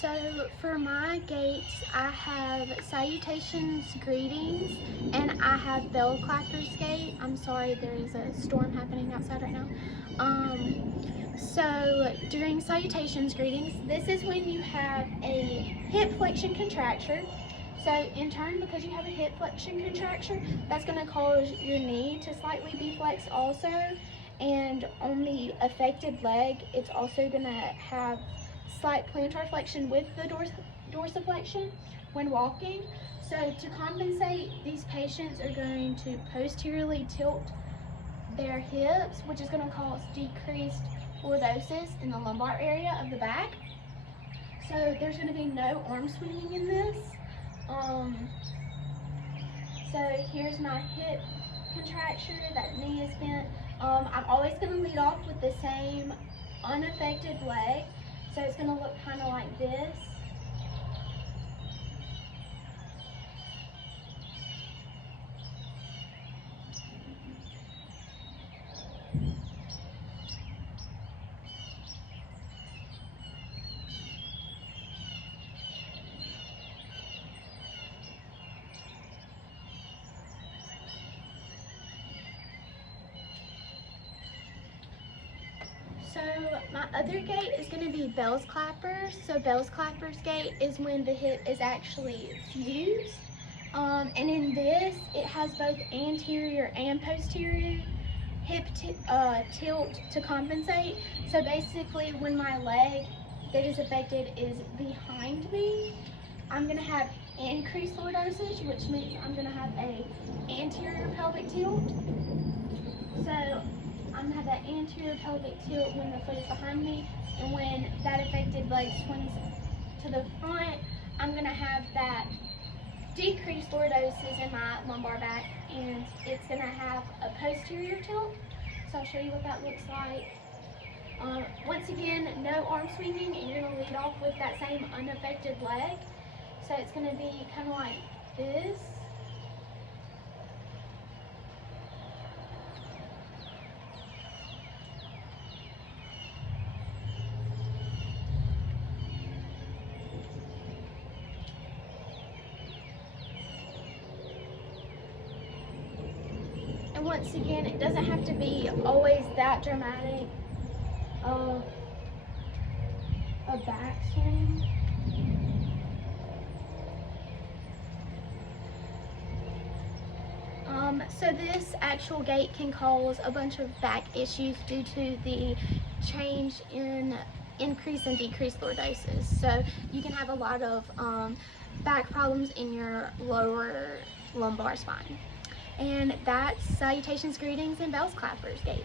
So for my gaits, I have Salutations, Greetings, and I have Bell Clapper's Gait. I'm sorry, there is a storm happening outside right now. So during Salutations, Greetings, this is when you have a hip flexion contracture. So in turn, because you have a hip flexion contracture, that's going to cause your knee to slightly be flexed also. And on the affected leg, it's also going to have slight plantar flexion with the dorsiflexion when walking. So to compensate, these patients are going to posteriorly tilt their hips, which is going to cause decreased lordosis in the lumbar area of the back. So there's going to be no arm swinging in this. So here's my hip contracture, that knee is bent. I'm always going to lead off with the same unaffected leg. So it's going to look kind of like this. So my other gait is going to be Bell's Clapper. So Bell's Clapper's gait is when the hip is actually fused. And in this, it has both anterior and posterior hip tilt to compensate. So basically, when my leg that is affected is behind me, I'm going to have increased lordosis, which means I'm going to have a anterior pelvic tilt. So I'm going to have that anterior pelvic tilt when the foot is behind me, and when that affected leg swings to the front, I'm going to have that decreased lordosis in my lumbar back, and it's going to have a posterior tilt. So I'll show you what that looks like. Once again, no arm swinging, and you're going to lead off with that same unaffected leg. So it's going to be kind of like this. And once again, it doesn't have to be always that dramatic of a back swing. So this actual gait can cause a bunch of back issues due to the change in increase and decrease lordosis. So you can have a lot of back problems in your lower lumbar spine. And that's Salutations, Greetings, and Bell's Clapper's gait.